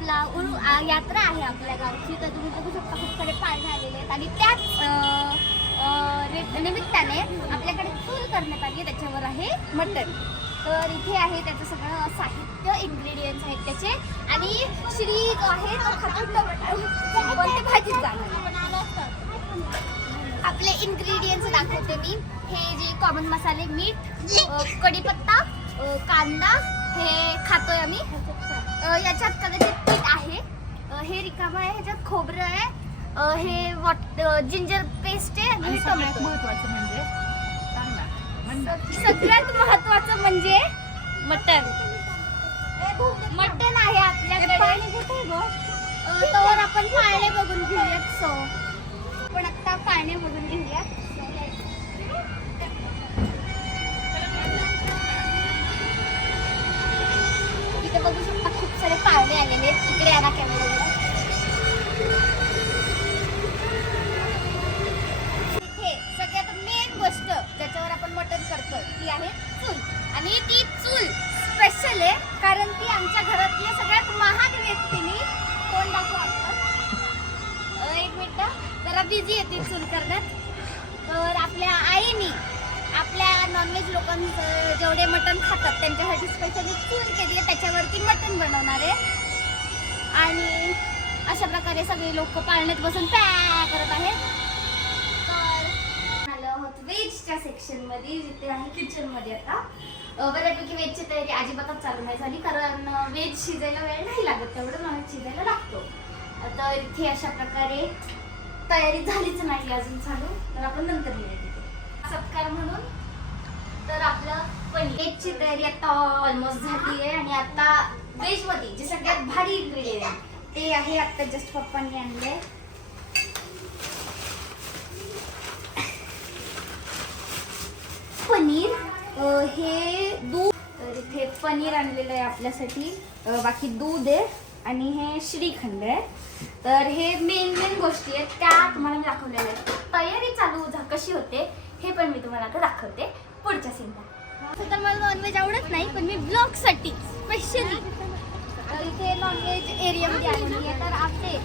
आपला यात्रा आहे आपल्या गावची, तर तुम्ही बघू शकता खूप सारे पाळणे आलेले आहेत आणि त्याच निमित्ताने आपल्याकडे चूल करण्यात आली, त्याच्यावर आहे मटण. तर इथे आहे त्याचं सगळं साहित्य, इन्ग्रेडियंट्स आहेत त्याचे. आणि श्री जो आहे तो खातो कोणत्या भाजीत जाणार. आपले इन्ग्रेडियंट्स दाखवते मी. हे जे कॉमन मसाले, मीठ, कढीपत्ता, कांदा, हे खातोय आम्ही. याच्यात कदाचित पीठ आहे, हे रिकामं आहे, ह्याच्यात खोबरं आहे, हे जिंजर पेस्ट आहे आणि टोमॅटो. सगळ्यात महत्वाचं म्हणजे मटण. मटण आहे आपल्याकडे. तर आपण पाळणे बघून घेऊयात. पण आता पाळणे बघून घेऊयात. इथे बघू शकता खूप सारे पाळणे आलेले आहेत. इकडे आला कॅमेरा. इथे सगळ्यात मेन गोष्ट ज्याच्यावर आपण मटण करतो ती आहे चूल. आणि ती चूल स्पेशल आहे कारण ती आमच्या घरातल्या सगळ्यात महान व्यक्तीने तोंड दाखवतात. एक मिनिट, जरा बिझी आहे ती चूल करण्यात. तर आपल्या आईनी आपल्या नॉनव्हेज लोकांचं जेवढे मटण खातात त्यांच्यासाठी स्पेशली चूल केली आहे, त्याच्यावरती मटण बनवणार आहे. आणि अशा प्रकारे सगळे लोक पाळण्यात बसून पॅ करत आहेत. तर आलो आहोत व्हेजच्या सेक्शनमध्ये, जिथे आहे किचनमध्ये. आता बऱ्यापैकी व्हेजची तयारी अजिबातच चालू नाही झाली, कारण व्हेज शिजायला वेळ नाही लागत तेवढं, नॉनव्हेज शिजायला लागतो. तर इथे अशा प्रकारे तयारी झालीच नाही अजून चालू, तर आपण नंतर येऊ तिथे सत्कार म्हणून. तर आपलं व्हेजची तयारी आता ऑलमोस्ट झाली आहे. आणि आता व्हेजमध्ये जे सगळ्यात भारी इन्ग्रेडियंट ते आहे, आता जस्ट पप्पांनी आणले पनीर, हे दूध. तर इथे पनीर आणलेलं आहे आपल्यासाठी, बाकी दूध आहे आणि हे श्रीखंड आहे. तर हे मेन गोष्टी आहेत त्या तुम्हाला मी दाखवलेल्या आहेत. तयारी चालू कशी होते हे पण मी तुम्हाला आता दाखवते पुढच्या सीनला. तर मला नॉनव्हेज आवडत नाही, पण मी ब्लॉगसाठी स्पेशली इथे नॉनव्हेज एरियामध्ये आलेली आहे. तर आपले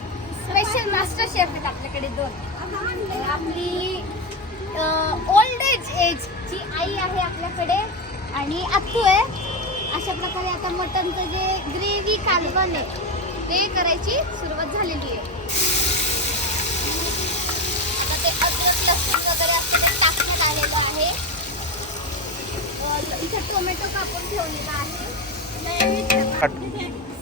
स्पेशल मास्टर शेफ आहेत आपल्याकडे दोन. आपली ओल्ड एजची आई आहे आपल्याकडे आणि अत्तू आहे. अशा प्रकारे आता मटनचं जे ग्रेव्ही कालवण आहे ते करायची सुरुवात झालेली आहे. आता ते अद्रक लसूण वगैरे असं ते टाकण्यात आलेलं आहे. इथे टोमॅटो कापून ठेवलेला आहे.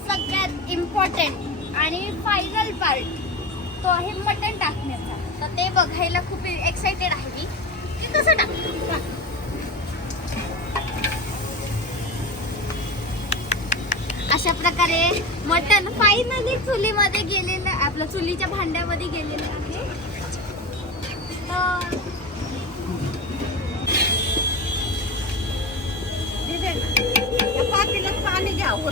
सगळ्यात इम्पॉर्टंट आणि फायनल पार्ट तो आहे मटण टाकण्याचा. तर ते बघायला खूप एक्साइटेड आहे मी की कसं टाकतो. अशा प्रकारे मटण फायनली चुलीमध्ये गेलेलं, आपल्या चुलीच्या भांड्यामध्ये गेलेलं आहे. पाणी घ्यावं.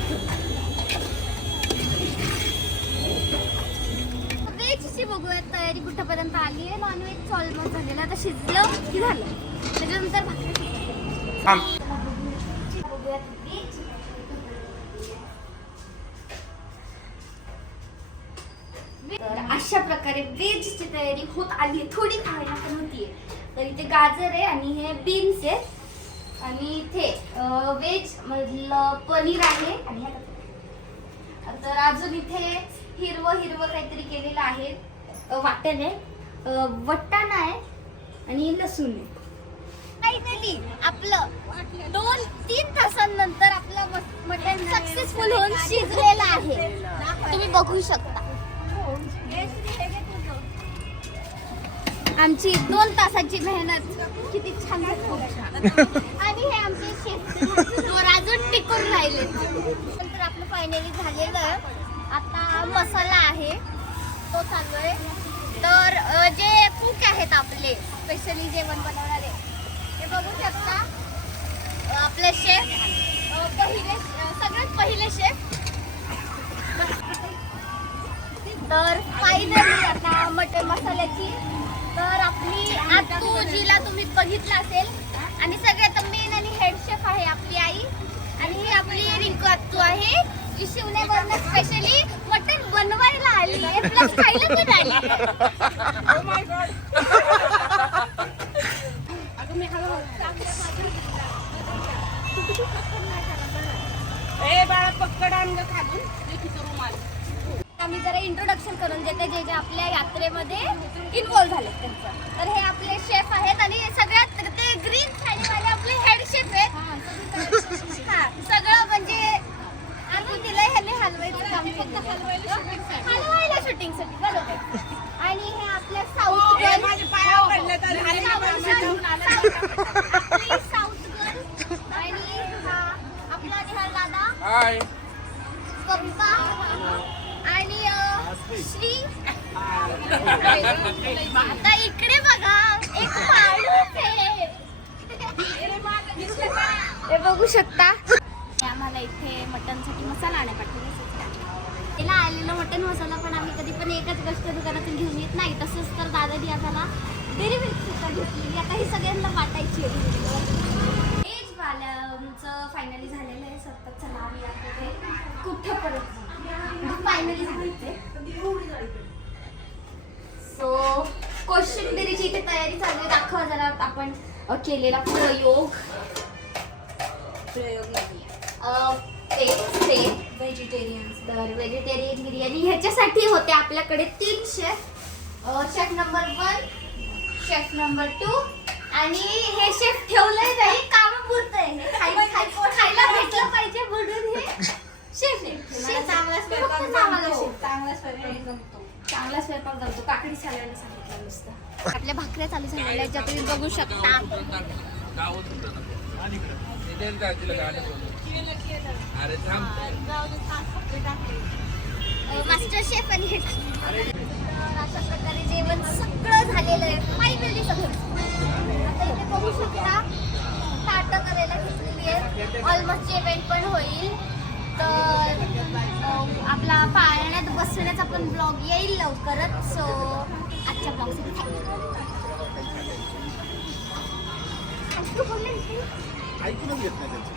व्हेजची बघूयात तयारी कुठपर्यंत आली आहे. नॉनव्हेज ऑलमोस्ट झालेलं, आता शिजलं की झालं. त्याच्यानंतर बघूयात व्हेज. तर अशा प्रकारे व्हेजची तयारी होत आली आहे. थोडी खायला पण होतीये. तर इथे गाजर आहे आणि हे बीन्स आहे आणि इथे व्हेज मधलं पनीर आहे. आणि तर अजून इथे हिरवं काहीतरी केलेलं आहे, वाटण आहे, वटाणा आहे आणि लसूण आहे. फायनली आपलं 2-3 तासांनंतर आपलं मटण सक्सेसफुल होऊन शिजलेलं आहे. तुम्ही बघू शकता. आमची 2 तासाची मेहनत किती छान झाली. आणि हे आमचे शेफ अजून टिकून राहिले. नंतर आपलं फायनली झालेलं. आता मसाला आहे तो चालू आहे. तर जे कुक आहेत आपले स्पेशली जेवण बनवणारे ते बघू शकता. आपले शेफ सगळ्यात पहिले शेफ. तर फायनली आता मटण मसाल्याची. तर आपली आत्तू जिला तुम्ही बघितलं असेल आणि सगळ्यात मेन आणि हेड शेफ आहे आपली आई. आणि ही आपली रिंकू आत्तू आहे जी शिवण्यावरून स्पेशली प्लस खायला पण आली. आम्ही जरा इंट्रोडक्शन करून देते जे जे आपल्या यात्रेमध्ये इन्व्हॉल्व झाले त्यांचं. तर हे आपले शेफ आहेत आणि सगळ्यात ते ग्रीन साडीवाले आपले हेड शेफ आहेत. हा, सगळं म्हणजे आणून दिलंय ह्यांनी हलवायचं काम केलं. हलवायला शूटिंगसाठी बरोबर. आणि हे आपल्या साऊथ गर्ल आपली साऊथ गर्ल आणि हा आपला निहाल दादा पप्पा आणि श्री. आता इकडे बघा एक माणूस आहे. हे बघू शकता. आम्हाला इथे मटनसाठी मसाला आणायला पाठवला. त्याला आलेला मटन मसाला पण आम्ही कधी पण एकच गोष्ट दुकानातून घेऊन येत नाही. तसंच तर दादानी आम्हाला डेअरी मिल्क सुद्धा घेतलेली. आता ही सगळ्यांना वाटायची आहे. एज वाल्यांचं फायनली झालेलं आहे. सत्ताचं नाव यात कुठं परत फायनली झाले. सो कोशिंबिरीची इथे तयारी चालू आहे. दाखवा जरा आपण केलेला प्रयोग व्हेजिटेरियन बिर्याणी. ह्याच्यासाठी होते आपल्याकडे 3 chef. Chef number 1, chef number 2 आणि हे शेफ ठेवलंय नाही कामापुरतं आहे. हे खायला भेटलं पाहिजे म्हणून हे शेफ आहे. चांगला स्वयंपाक जमतो. काकडी सालायला सांगितलं नुसतं. आपल्या भाकऱ्या चालू झालेल्या आहेत ज्या तुम्ही बघू शकता. मास्टर शेफ आणि अशा प्रकारे जेवण सगळं झालेलं आहे. फायनली सगळं आता इथे बघू शकता. ताटं करायला घेतलेली आहे. ऑलमोस्ट जेवण पण होईल. तर आपला पाळण्यात बसण्याचा पण ब्लॉग येईल लवकरच. सो आजच्या ब्लॉगसाठी ऐकूनच घेत नाही त्याचं.